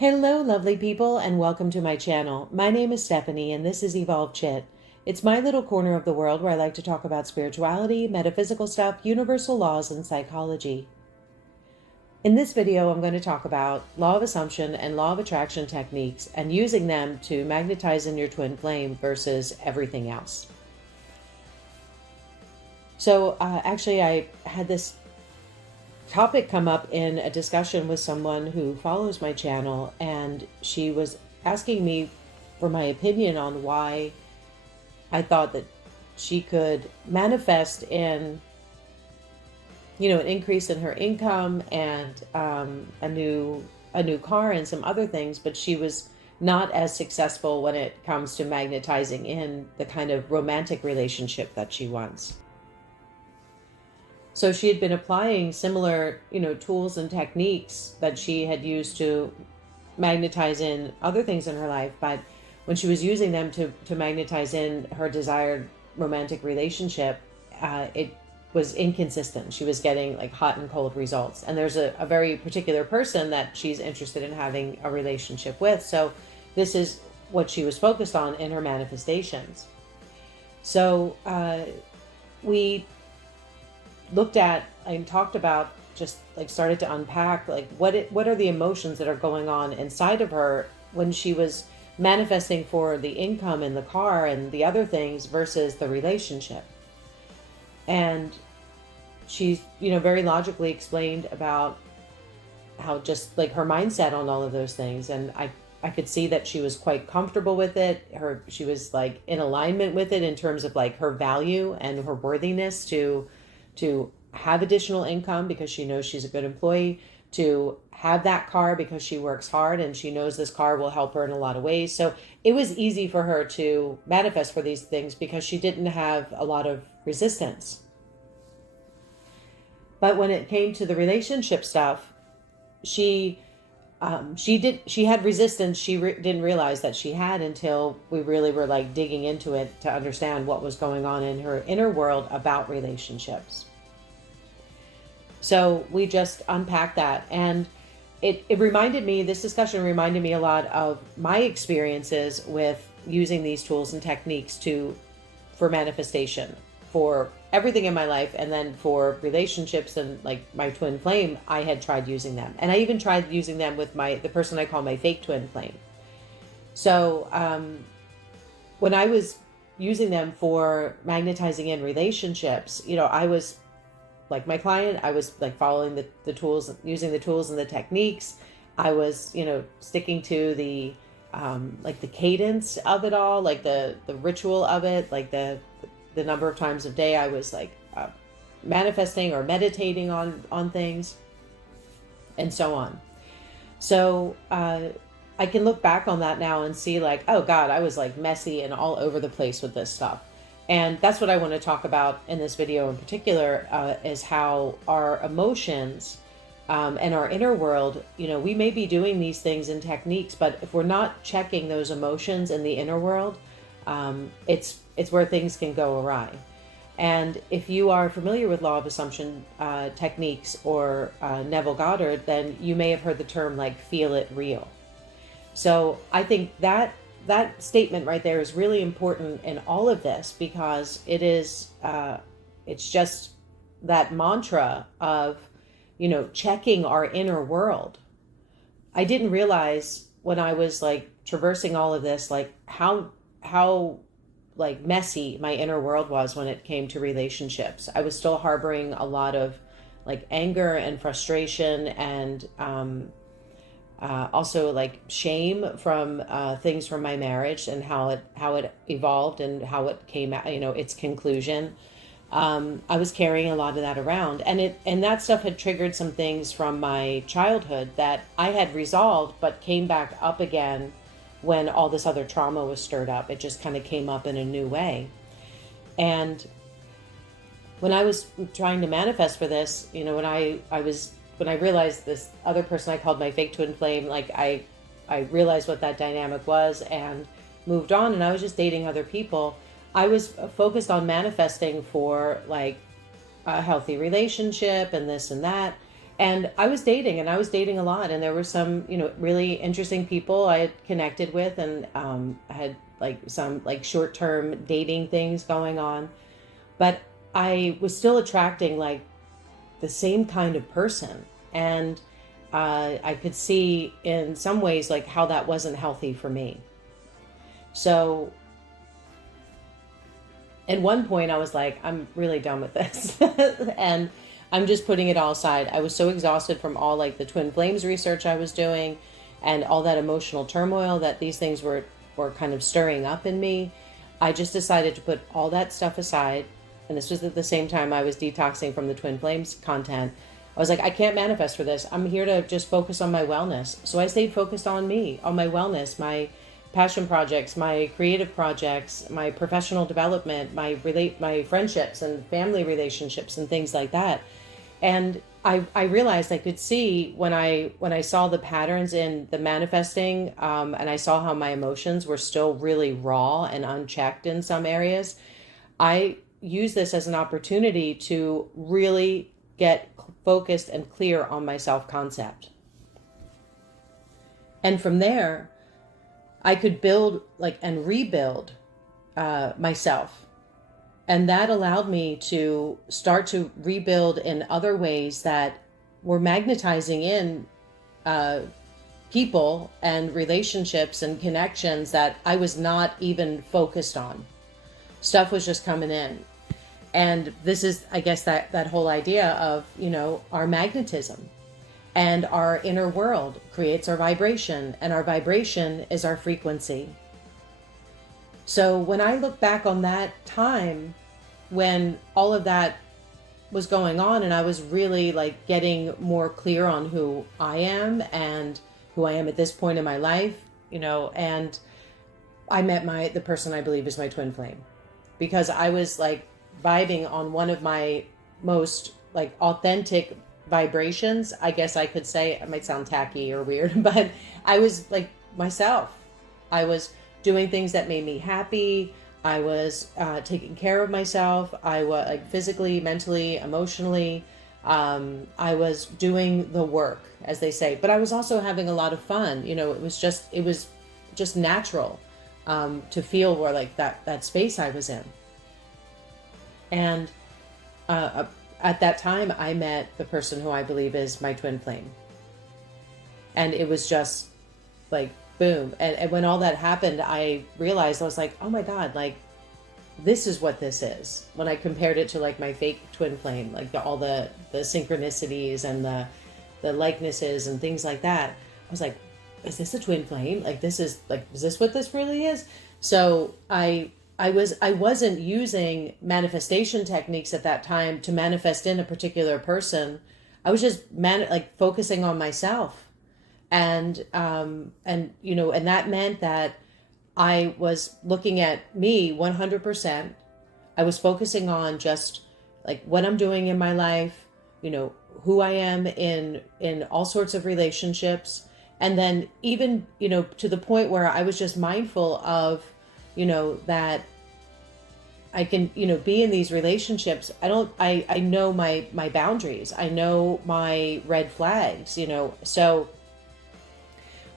Hello, lovely people, and welcome to my channel. My name is Stephanie, and this is Evolved Chit. It's my little corner of the world where I like to talk about spirituality, metaphysical stuff, universal laws, and psychology. In this video, I'm going to talk about law of assumption and law of attraction techniques and using them to magnetize in your twin flame versus everything else. So actually, I had this topic come up in a discussion with someone who follows my channel, and she was asking me for my opinion on why I thought that she could manifest in, an increase in her income and a new car and some other things, but she was not as successful when it comes to magnetizing in the kind of romantic relationship that she wants. So she had been applying similar, tools and techniques that she had used to magnetize in other things in her life. But when she was using them to magnetize in her desired romantic relationship, it was inconsistent. She was getting like hot and cold results. And there's a very particular person that she's interested in having a relationship with. So this is what she was focused on in her manifestations. So we looked at and talked about, just like started to unpack like what are the emotions that are going on inside of her when she was manifesting for the income and the car and the other things versus the relationship. And she's very logically explained about how just like her mindset on all of those things, and I could see that she was quite comfortable with it. She was like in alignment with it in terms of like her value and her worthiness to have additional income because she knows she's a good employee, to have that car because she works hard and she knows this car will help her in a lot of ways. So it was easy for her to manifest for these things because she didn't have a lot of resistance. But when it came to the relationship stuff, she had resistance she didn't realize that she had until we really were like digging into it to understand what was going on in her inner world about relationships. So we just unpacked that, and this discussion reminded me a lot of my experiences with using these tools and techniques for manifestation for everything in my life, and then for relationships and like my twin flame. I had tried using them, and I even tried using them with the person I call my fake twin flame. So when I was using them for magnetizing in relationships, I was like my client, I was like following the tools, using the tools and the techniques. I was, sticking to the like the cadence of it all, like the ritual of it, like the number of times a day I was like manifesting or meditating on things and so on. So I can look back on that now and see like, oh God, I was like messy and all over the place with this stuff. And that's what I want to talk about in this video in particular, is how our emotions and our inner world, we may be doing these things and techniques, but if we're not checking those emotions in the inner world, it's where things can go awry. And if you are familiar with law of assumption techniques or Neville Goddard, then you may have heard the term like feel it real. So I think that statement right there is really important in all of this, because it's just that mantra of, checking our inner world. I didn't realize when I was like traversing all of this, like how like messy my inner world was when it came to relationships. I was still harboring a lot of like anger and frustration and also like shame from things from my marriage and how it evolved and how it came out, its conclusion. I was carrying a lot of that around, and that stuff had triggered some things from my childhood that I had resolved, but came back up again when all this other trauma was stirred up. It just kind of came up in a new way. And when I was trying to manifest for this, when I realized this other person I called my fake twin flame, like I realized what that dynamic was and moved on, and I was just dating other people. I was focused on manifesting for like a healthy relationship and this and that. And I was dating, and I was dating a lot, and there were some, really interesting people I had connected with, and I had like some like short-term dating things going on, but I was still attracting like the same kind of person, and I could see in some ways like how that wasn't healthy for me. So at one point I was like, I'm really done with this. And I'm just putting it all aside. I was so exhausted from all like the twin flames research I was doing and all that emotional turmoil that these things were kind of stirring up in me. I just decided to put all that stuff aside. And this was at the same time I was detoxing from the twin flames content. I was like, I can't manifest for this. I'm here to just focus on my wellness. So I stayed focused on me, on my wellness, my passion projects, my creative projects, my professional development, my friendships and family relationships and things like that. And I realized I could see when I saw the patterns in the manifesting, and I saw how my emotions were still really raw and unchecked in some areas. I used this as an opportunity to really get focused and clear on my self-concept. And from there, I could build and rebuild myself. And that allowed me to start to rebuild in other ways that were magnetizing in people and relationships and connections that I was not even focused on. Stuff was just coming in. And this is, I guess, that whole idea of, our magnetism. And our inner world creates our vibration, and our vibration is our frequency. So when I look back on that time when all of that was going on and I was really getting more clear on who I am and who I am at this point in my life, and I met the person I believe is my twin flame, because I was vibing on one of my most authentic vibrations, I guess I could say. It might sound tacky or weird, but I was myself. I was doing things that made me happy. I was taking care of myself. I was physically, mentally, emotionally. I was doing the work, as they say, but I was also having a lot of fun. It was just natural to feel where that space I was in. And at that time, I met the person who I believe is my twin flame. And it was just boom. And when all that happened, I realized, I was like, oh my God, this is what this is. When I compared it to my fake twin flame, all the synchronicities and the likenesses and things like that, I was like, is this a twin flame? Is this what this really is? So I wasn't using manifestation techniques at that time to manifest in a particular person. I was just focusing on myself. And that meant that I was looking at me 100%. I was focusing on just what I'm doing in my life, who I am in all sorts of relationships. And then even, to the point where I was just mindful of, that I can, be in these relationships. I know my boundaries. I know my red flags, so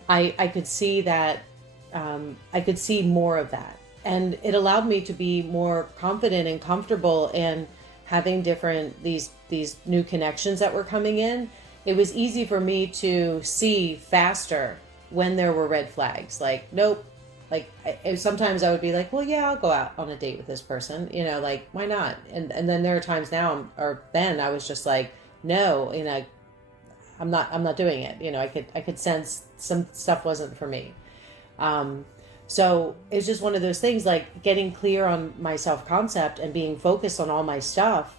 I could see that, I could see more of that. And it allowed me to be more confident and comfortable in having these new connections that were coming in. It was easy for me to see faster when there were red flags. Nope. Sometimes I would be well, yeah, I'll go out on a date with this person, why not? And then there are times now, then I was just no, I'm not doing it. I could sense some stuff wasn't for me. So it's just one of those things, getting clear on my self-concept and being focused on all my stuff.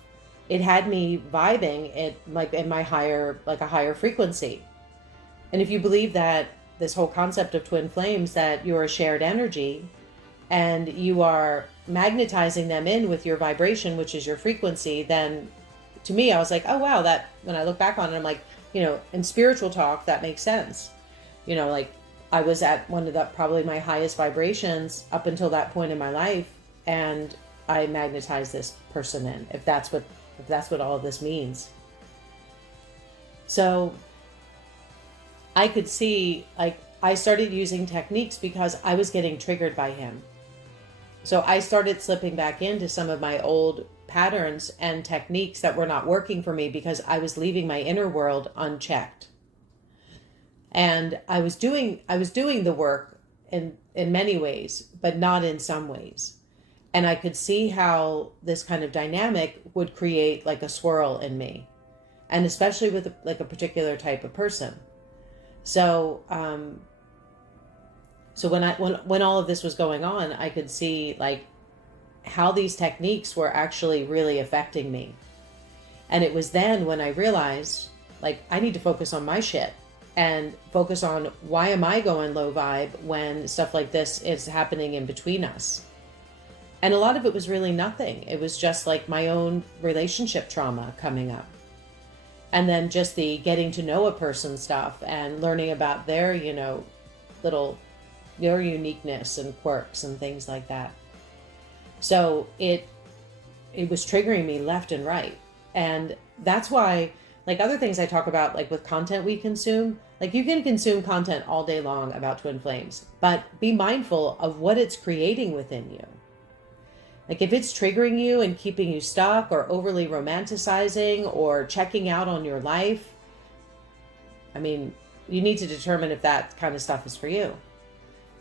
It had me vibing it in my higher, a higher frequency. And if you believe that this whole concept of twin flames, that you're a shared energy and you are magnetizing them in with your vibration, which is your frequency, then to me, I was oh wow, that when I look back on it, I'm in spiritual talk, that makes sense. I was at one of probably my highest vibrations up until that point in my life, and I magnetized this person in, if that's what all of this means. So I could see, like, I started using techniques because I was getting triggered by him. So I started slipping back into some of my old patterns and techniques that were not working for me because I was leaving my inner world unchecked. And I was doing the work in many ways, but not in some ways. And I could see how this kind of dynamic would create like a swirl in me, and especially with like a particular type of person. So so when all of this was going on, I could see like how these techniques were actually really affecting me. And it was then when I realized, like, I need to focus on my shit and focus on why am I going low vibe when stuff like this is happening in between us. And a lot of it was really nothing. It was just like my own relationship trauma coming up. And then just the getting to know a person stuff and learning about their, their uniqueness and quirks and things like that. So it was triggering me left and right. And that's why, like other things I talk about, like with content we consume, like you can consume content all day long about twin flames, but be mindful of what it's creating within you. Like if it's triggering you and keeping you stuck or overly romanticizing or checking out on your life, I mean, you need to determine if that kind of stuff is for you.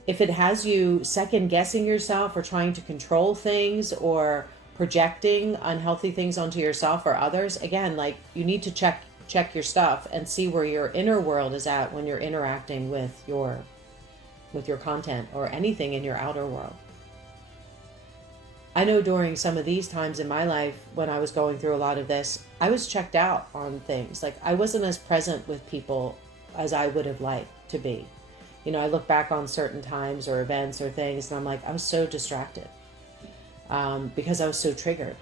If it has you second guessing yourself or trying to control things or projecting unhealthy things onto yourself or others, again, like you need to check your stuff and see where your inner world is at when you're interacting with your content or anything in your outer world. I know during some of these times in my life when I was going through a lot of this, I was checked out on things. Like I wasn't as present with people as I would have liked to be. I look back on certain times or events or things and I'm like, I was so distracted because I was so triggered.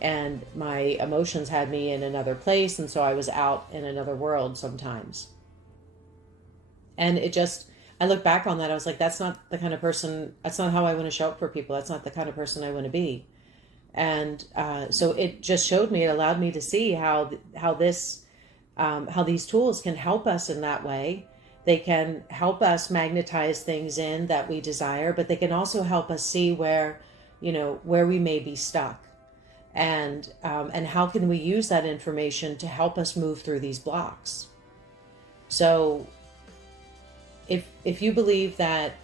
And my emotions had me in another place. And so I was out in another world sometimes. And I look back on that. I was like, that's not the kind of person, that's not how I want to show up for people. That's not the kind of person I want to be. And so it just showed me, it allowed me to see how these tools can help us in that way. They can help us magnetize things in that we desire, but they can also help us see where we may be stuck, and how can we use that information to help us move through these blocks. So if you believe that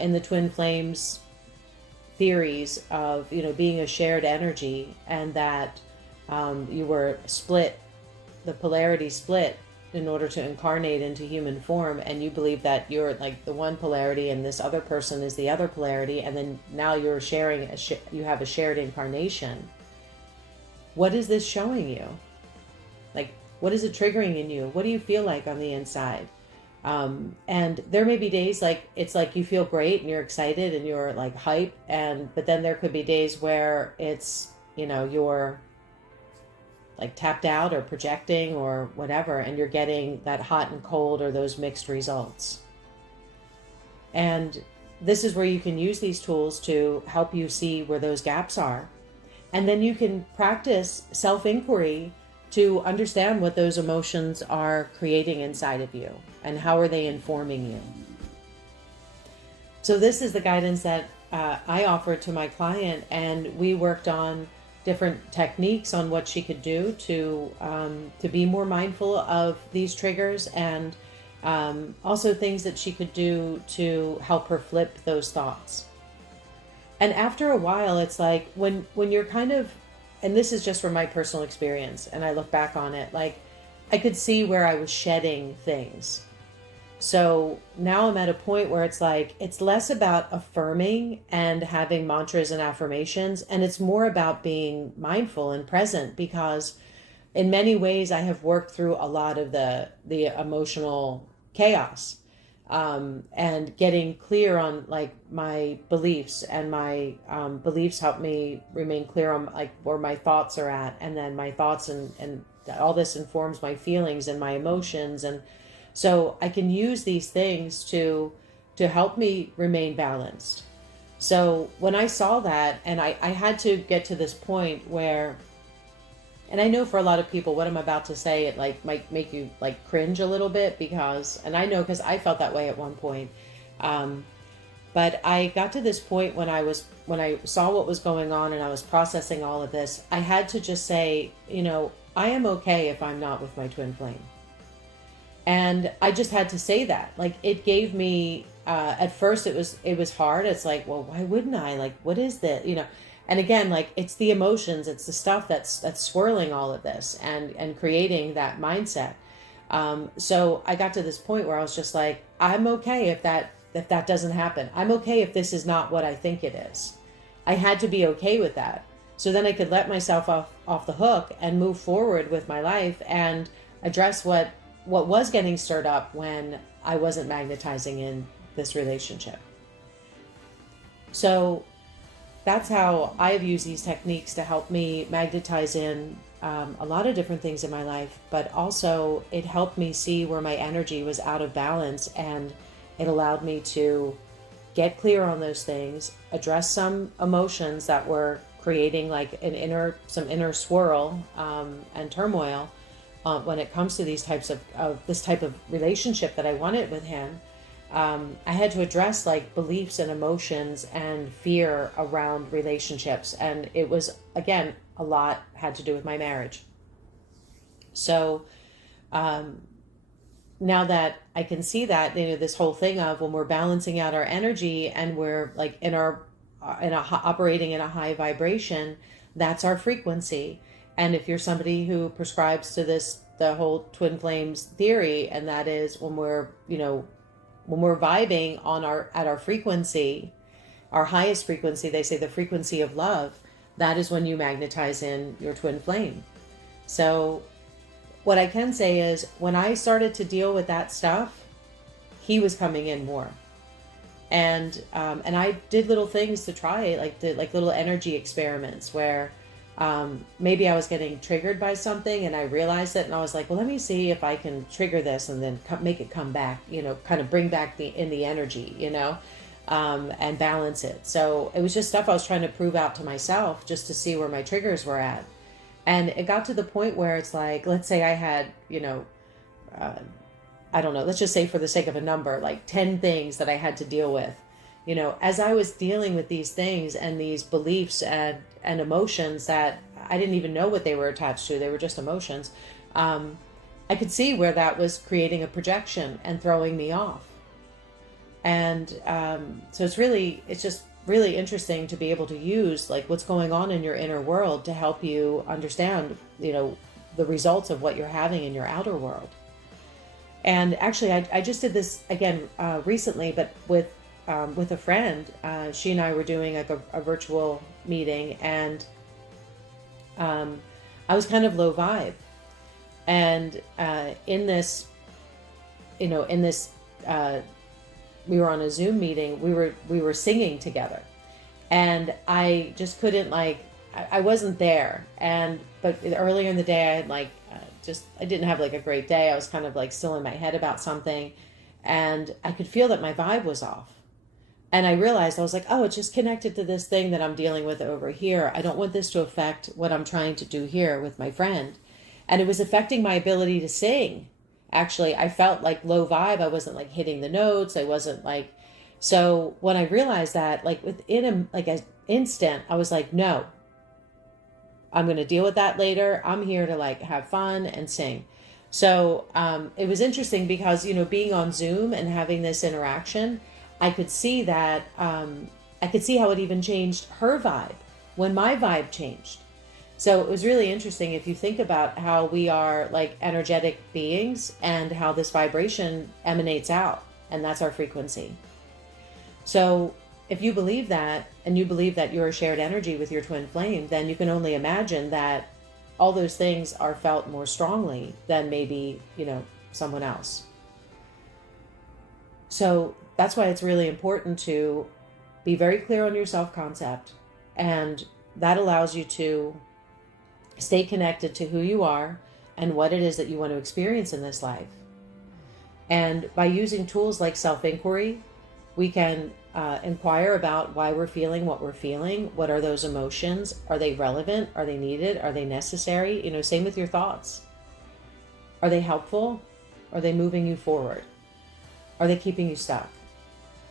in the twin flames theories of being a shared energy, and that you were split, the polarity split in order to incarnate into human form, and you believe that you're like the one polarity and this other person is the other polarity, and then now you're sharing you have a shared incarnation. What is this showing you? Like, what is it triggering in you? What do you feel like on the inside? And there may be days like it's like you feel great and you're excited and you're like hype, but then there could be days where it's you're like tapped out or projecting or whatever, and you're getting that hot and cold or those mixed results. And this is where you can use these tools to help you see where those gaps are. And then you can practice self-inquiry to understand what those emotions are creating inside of you and how are they informing you. So this is the guidance that I offered to my client, and we worked on different techniques on what she could do to be more mindful of these triggers, and also things that she could do to help her flip those thoughts. And after a while, it's like when you're kind of, and this is just from my personal experience, and I look back on it, like I could see where I was shedding things. So now I'm at a point where it's like, it's less about affirming and having mantras and affirmations, and it's more about being mindful and present, because in many ways I have worked through a lot of the emotional chaos, and getting clear on like my beliefs, and my beliefs help me remain clear on like where my thoughts are at, and then my thoughts and all this informs my feelings and my emotions. And so I can use these things to help me remain balanced. So when I saw that, and I had to get to this point where, and I know for a lot of people, what I'm about to say, it like might make you like cringe a little bit and I know because I felt that way at one point. But I got to this point when I saw what was going on and I was processing all of this, I had to just say, I am okay if I'm not with my twin flame. And I just had to say that. Like, it gave me, at first it was hard. It's like, well, why wouldn't I? Like, what is that? And again, like, it's the emotions, it's the stuff that's swirling all of this and creating that mindset. So I got to this point where I was just like, I'm okay if that doesn't happen. I'm okay if this is not what I think it is. I had to be okay with that. So then I could let myself off the hook and move forward with my life and address what was getting stirred up when I wasn't magnetizing in this relationship. So that's how I've used these techniques to help me magnetize in a lot of different things in my life, but also it helped me see where my energy was out of balance, and it allowed me to get clear on those things, address some emotions that were creating like some inner swirl and turmoil when it comes to these types of this type of relationship that I wanted with him. I had to address like beliefs and emotions and fear around relationships. And it was, again, a lot had to do with my marriage. So now that I can see that, this whole thing of when we're balancing out our energy and we're like operating in a high vibration, that's our frequency. And if you're somebody who prescribes to the whole twin flames theory, and that is when we're vibing at our frequency, our highest frequency, they say the frequency of love, that is when you magnetize in your twin flame. So what I can say is when I started to deal with that stuff, he was coming in more. And I did little things to try, like little energy experiments where maybe I was getting triggered by something and I realized it, and I was like, well, let me see if I can trigger this and then make it come back, kind of bring back the energy, and balance it. So it was just stuff I was trying to prove out to myself just to see where my triggers were at. And it got to the point where it's like, let's say I had, I don't know, let's just say for the sake of a number, like 10 things that I had to deal with. As I was dealing with these things and these beliefs and emotions that I didn't even know what they were attached to, they were just emotions, I could see where that was creating a projection and throwing me off. And so it's just really interesting to be able to use like what's going on in your inner world to help you understand, the results of what you're having in your outer world. And actually, I just did this again recently, but with a friend. She and I were doing like a virtual meeting, and I was kind of low vibe. And in this, we were on a Zoom meeting. We were singing together, and I just couldn't I wasn't there. But earlier in the day, I had I didn't have like a great day. I was kind of like still in my head about something, and I could feel that my vibe was off. And I realized, I was like, oh, it's just connected to this thing that I'm dealing with over here. I don't want this to affect what I'm trying to do here with my friend. And it was affecting my ability to sing. Actually, I felt like low vibe. I wasn't like hitting the notes. I wasn't like, so when I realized that, like within an instant, I was like, no, I'm going to deal with that later. I'm here to like have fun and sing. So it was interesting because, being on Zoom and having this interaction, I could see that, I could see how it even changed her vibe when my vibe changed. So it was really interesting if you think about how we are like energetic beings and how this vibration emanates out, and that's our frequency. So if you believe that, and you believe that you're a shared energy with your twin flame, then you can only imagine that all those things are felt more strongly than maybe, someone else. So that's why it's really important to be very clear on your self-concept, and that allows you to stay connected to who you are and what it is that you want to experience in this life. And by using tools like self-inquiry, we can inquire about why we're feeling what we're feeling. What are those emotions? Are they relevant? Are they needed? Are they necessary? Same with your thoughts. Are they helpful? Are they moving you forward? Are they keeping you stuck?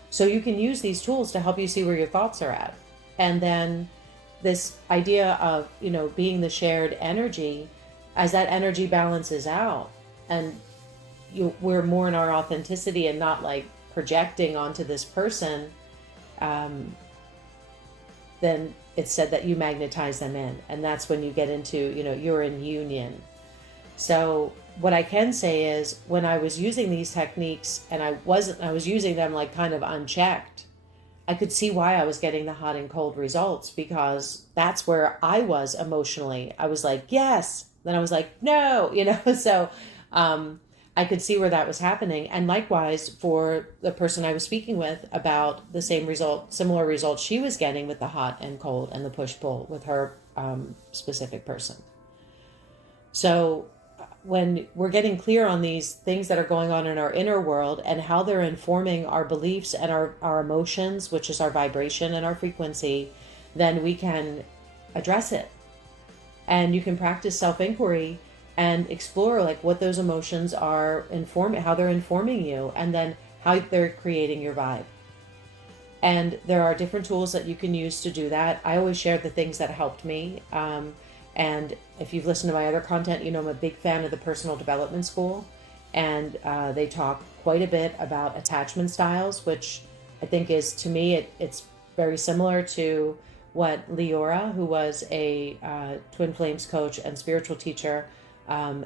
So you can use these tools to help you see where your thoughts are at. And then this idea of, being the shared energy, as that energy balances out and we're more in our authenticity and not like projecting onto this person, then it's said that you magnetize them in. And that's when you get into, you're in union. So what I can say is when I was using these techniques and I was using them like kind of unchecked, I could see why I was getting the hot and cold results, because that's where I was emotionally. I was like, yes. Then I was like, no, so I could see where that was happening. And likewise for the person I was speaking with about the similar results she was getting with the hot and cold and the push-pull with her specific person. So when we're getting clear on these things that are going on in our inner world and how they're informing our beliefs and our emotions, which is our vibration and our frequency, then we can address it. And you can practice self-inquiry and explore like what those emotions are how they're informing you, and then how they're creating your vibe. And there are different tools that you can use to do that. I always share the things that helped me. And if you've listened to my other content, I'm a big fan of the Personal Development School. And they talk quite a bit about attachment styles, which I think is, to me, it's very similar to what Leora, who was a Twin Flames coach and spiritual teacher,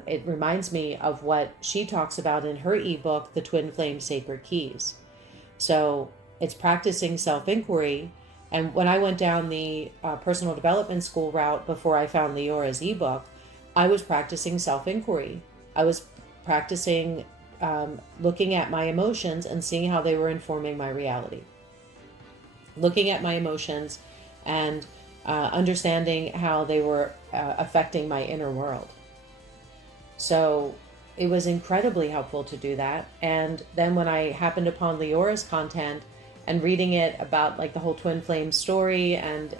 it reminds me of what she talks about in her ebook, The Twin Flame Sacred Keys. So it's practicing self-inquiry. And when I went down the personal development school route before I found Leora's ebook, I was practicing self-inquiry. I was practicing looking at my emotions and seeing how they were informing my reality. Looking at my emotions and understanding how they were affecting my inner world. So it was incredibly helpful to do that. And then when I happened upon Leora's content and reading it about like the whole Twin Flame story and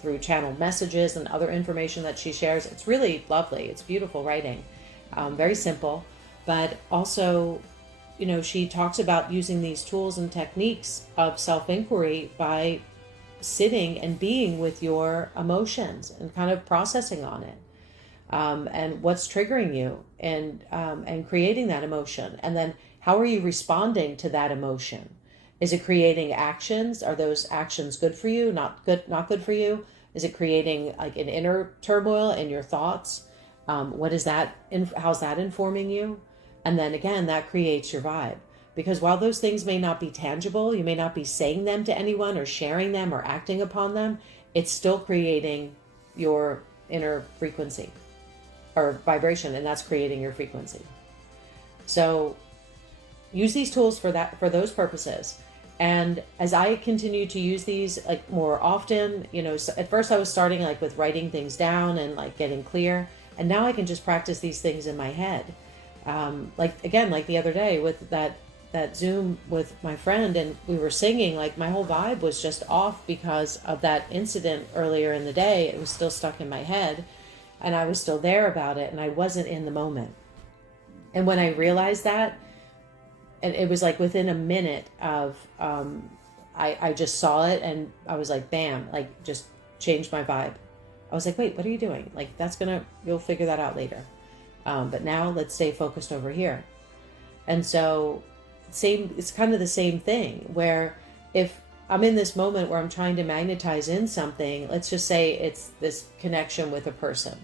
through channeled messages and other information that she shares, it's really lovely. It's beautiful writing, very simple, but also, she talks about using these tools and techniques of self-inquiry by sitting and being with your emotions and kind of processing on it. And what's triggering you, and creating that emotion. And then how are you responding to that emotion? Is it creating actions? Are those actions good for you? Not good for you? Is it creating like an inner turmoil in your thoughts? What is that? How's that informing you? And then again, that creates your vibe. Because while those things may not be tangible, you may not be saying them to anyone or sharing them or acting upon them, it's still creating your inner frequency or vibration, and that's creating your frequency. So use these tools for those purposes. And as I continue to use these like more often, so at first I was starting like with writing things down and like getting clear, and now I can just practice these things in my head. Like the other day with that Zoom with my friend, and we were singing, like my whole vibe was just off because of that incident earlier in the day. It was still stuck in my head, and I was still there about it, and I wasn't in the moment. And when I realized that, and it was like within a minute of, I just saw it, and I was like, bam, like just changed my vibe. I was like, wait, what are you doing? Like you'll figure that out later. But now let's stay focused over here. And so it's kind of the same thing, where if I'm in this moment where I'm trying to magnetize in something, let's just say it's this connection with a person.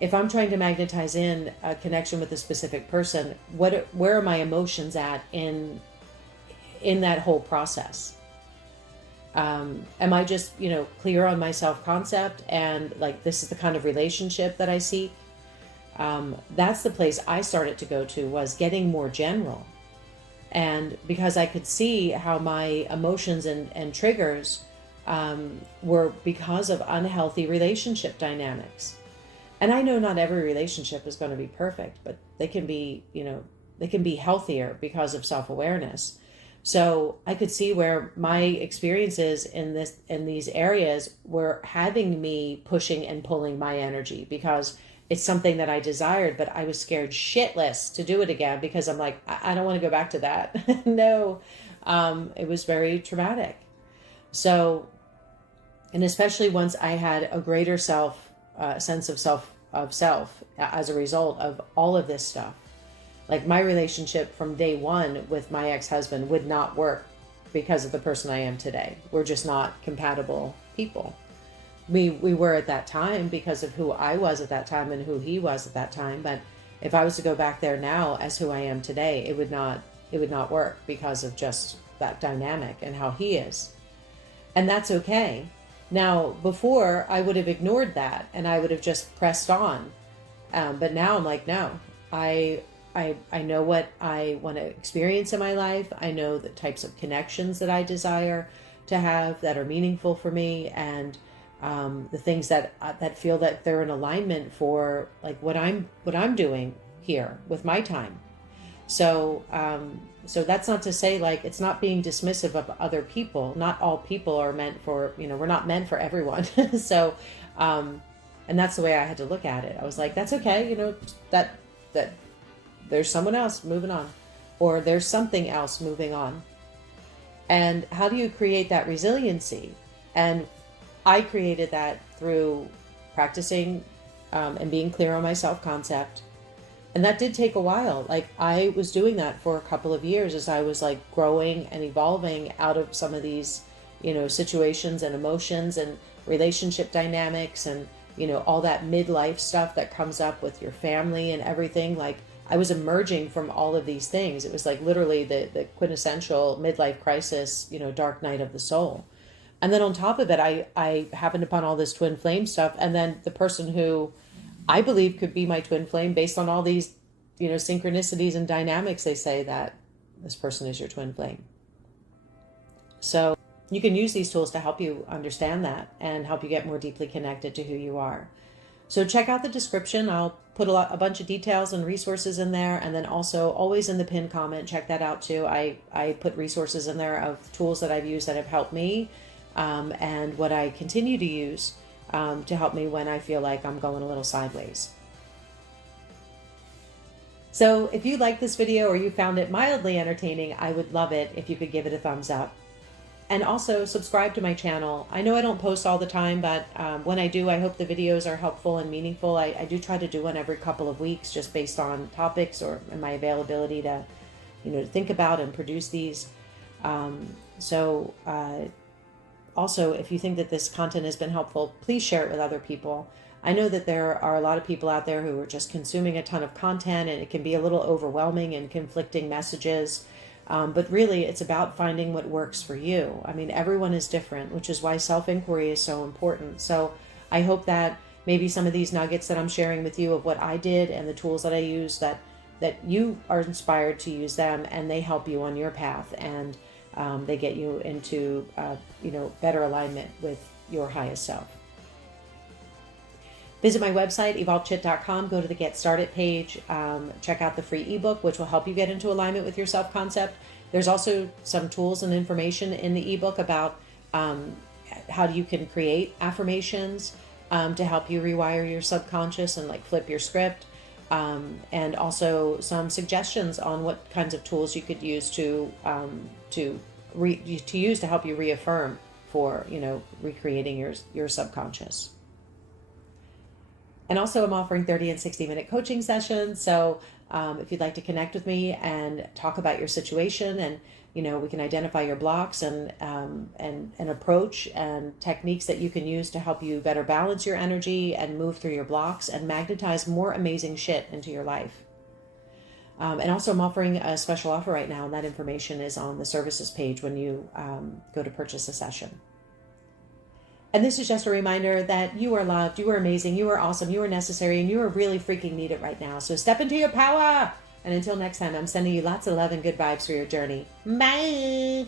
If I'm trying to magnetize in a connection with a specific person, where are my emotions at in that whole process? Am I just, clear on my self-concept and like, this is the kind of relationship that I seek? That's the place I started to go to, was getting more general. And because I could see how my emotions and triggers were because of unhealthy relationship dynamics. And I know not every relationship is going to be perfect, but they can be, they can be healthier because of self-awareness. So I could see where my experiences in these areas were having me pushing and pulling my energy, because it's something that I desired, but I was scared shitless to do it again, because I'm like, I don't want to go back to that. No, it was very traumatic. So, and especially once I had a greater sense of self as a result of all of this stuff. Like, my relationship from day one with my ex-husband would not work because of the person I am today. We're just not compatible people. We were at that time because of who I was at that time and who he was at that time. But if I was to go back there now as who I am today, it would not work because of just that dynamic and how he is. And that's okay. Now, before, I would have ignored that and I would have just pressed on. But now I'm like, no, I know what I want to experience in my life. I know the types of connections that I desire to have that are meaningful for me, and the things that feel that they're in alignment for like what I'm doing here with my time. So so that's not to say, like, it's not being dismissive of other people. Not all people are meant for, we're not meant for everyone. So and that's the way I had to look at it. I was like, that's okay, that there's someone else moving on, or there's something else moving on. And how do you create that resiliency? And I created that through practicing and being clear on my self-concept. And that did take a while. Like, I was doing that for a couple of years as I was like growing and evolving out of some of these, situations and emotions and relationship dynamics and, all that midlife stuff that comes up with your family and everything. Like, I was emerging from all of these things. It was like literally the quintessential midlife crisis, dark night of the soul. And then on top of it, I happened upon all this twin flame stuff. And then the person who I believe could be my twin flame, based on all these, synchronicities and dynamics, they say that this person is your twin flame. So you can use these tools to help you understand that and help you get more deeply connected to who you are. So check out the description. I'll put a bunch of details and resources in there. And then also always in the pinned comment, check that out too. I put resources in there of tools that I've used that have helped me, and what I continue to use to help me when I feel like I'm going a little sideways. So if you like this video or you found it mildly entertaining, I would love it if you could give it a thumbs up. And also subscribe to my channel. I know I don't post all the time, but when I do, I hope the videos are helpful and meaningful. I do try to do one every couple of weeks, just based on topics or my availability to, to think about and produce these. Also, if you think that this content has been helpful, please share it with other people. I know that there are a lot of people out there who are just consuming a ton of content, and it can be a little overwhelming and conflicting messages. But really, it's about finding what works for you. I mean, everyone is different, which is why self-inquiry is so important. So I hope that maybe some of these nuggets that I'm sharing with you of what I did and the tools that I use, that you are inspired to use them, and they help you on your path, and they get you into better alignment with your highest self. Visit my website, evolvedchit.com. Go to the Get Started page. Check out the free ebook, which will help you get into alignment with your self-concept. There's also some tools and information in the ebook about how you can create affirmations to help you rewire your subconscious and like flip your script. And also some suggestions on what kinds of tools you could use to use to help you reaffirm for recreating your subconscious. And also I'm offering 30 and 60-minute coaching sessions. So if you'd like to connect with me and talk about your situation, and we can identify your blocks and approach and techniques that you can use to help you better balance your energy and move through your blocks and magnetize more amazing shit into your life. And also I'm offering a special offer right now, and that information is on the services page when you go to purchase a session. And this is just a reminder that you are loved, you are amazing, you are awesome, you are necessary, and you are really freaking needed right now. So step into your power. And until next time, I'm sending you lots of love and good vibes for your journey. Bye.